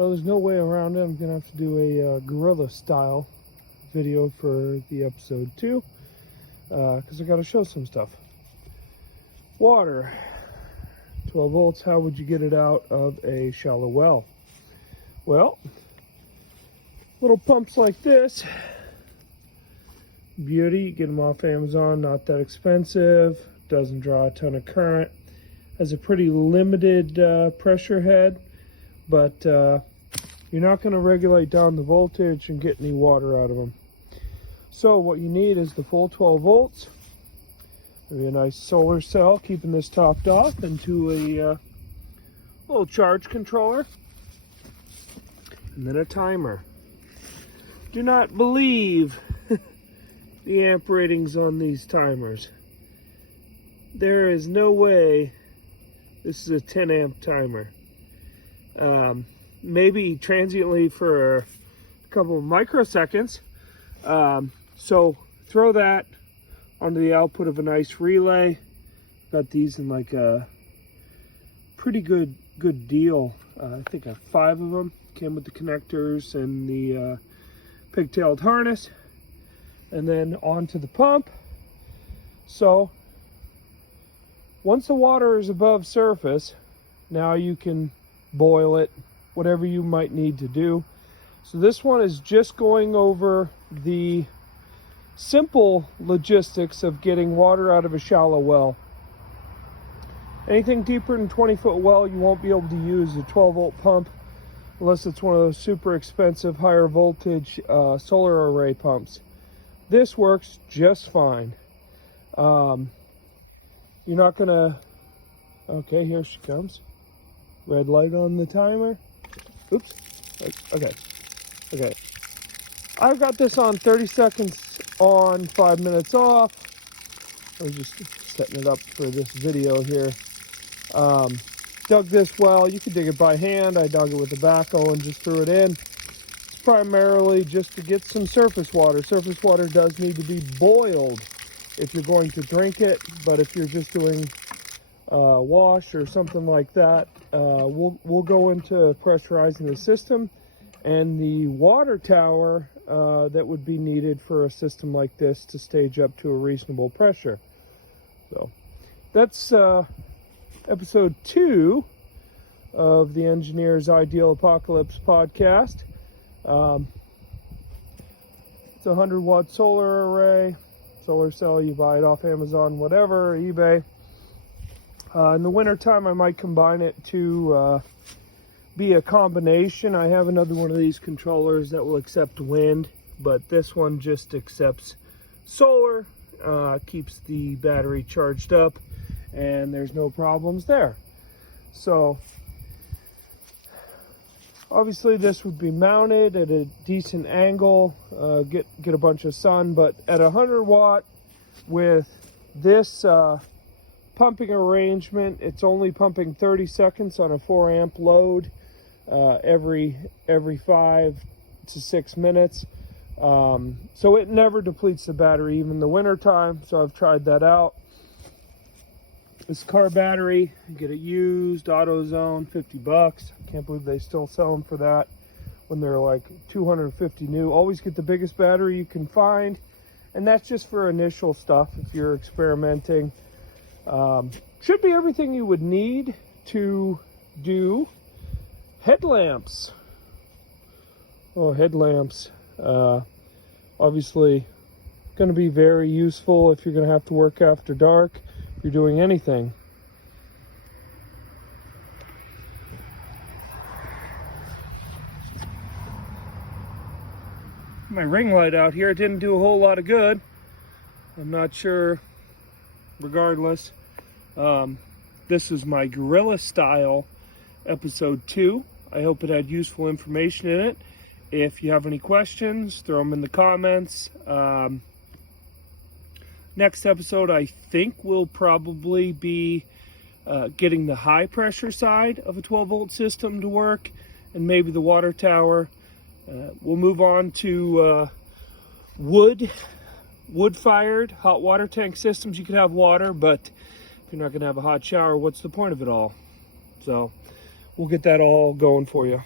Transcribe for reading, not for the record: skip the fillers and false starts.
Well, there's no way around it. I'm going to have to do a guerrilla style video for the episode 2 because I got to show some stuff. Water, 12 volts. How would you get it out of a shallow well? Well, little pumps like this. Beauty, you get them off Amazon, not that expensive, doesn't draw a ton of current, has a pretty limited pressure head, but you're not going to regulate down the voltage and get any water out of them. So what you need is the full 12 volts, maybe a nice solar cell keeping this topped off into a little charge controller, and then a timer. Do not believe the amp ratings on these timers. There is no way this is a 10 amp timer. Maybe transiently for a couple of microseconds. So throw that onto the output of a nice relay. Got these in like a pretty good deal. I think I have 5 of them. Came with the connectors and the pigtailed harness. And then onto the pump. So once the water is above surface, now you can boil it, whatever you might need to do. So this one is just going over the simple logistics of getting water out of a shallow well. Anything deeper than 20-foot well, you won't be able to use a 12-volt pump unless it's one of those super expensive, higher voltage solar array pumps. This works just fine. You're not gonna... Okay, here she comes. Red light on the timer. Oops. Okay. I've got this on 30 seconds on, 5 minutes off. I was just setting it up for this video here. Dug this well. You could dig it by hand. I dug it with a backhoe and just threw it in. It's primarily just to get some surface water. Surface water does need to be boiled if you're going to drink it, but if you're just doing wash or something like that, we'll go into pressurizing the system and the water tower that would be needed for a system like this to stage up to a reasonable pressure. So that's episode 2 of the Engineer's Ideal Apocalypse podcast. It's a 100-watt solar array, solar cell. You buy it off Amazon, whatever, eBay. In the wintertime, I might combine it to be a combination. I have another one of these controllers that will accept wind, but this one just accepts solar, keeps the battery charged up, and there's no problems there. So obviously this would be mounted at a decent angle, get a bunch of sun, but at 100 watt with this pumping arrangement, it's only pumping 30 seconds on a 4 amp load every 5 to 6 minutes. So it never depletes the battery, even in the winter time. So I've tried that out. This car battery, get it used, AutoZone, 50 bucks. I can't believe they still sell them for that when they're like 250 new. Always get the biggest battery you can find. And that's just for initial stuff if you're experimenting. Should be everything you would need to do headlamps. Oh, headlamps. Obviously going to be very useful if you're going to have to work after dark. If you're doing anything. My ring light out here didn't do a whole lot of good. I'm not sure. Regardless, this is my guerrilla style episode 2. I hope it had useful information in it. If you have any questions, throw them in the comments. Next episode, I think, will probably be getting the high pressure side of a 12 volt system to work, and maybe the water tower. We'll move on to wood-fired hot water tank systems. You can have water, but if you're not going to have a hot shower, what's the point of it all? So we'll get that all going for you.